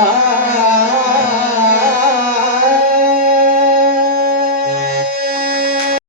Ah.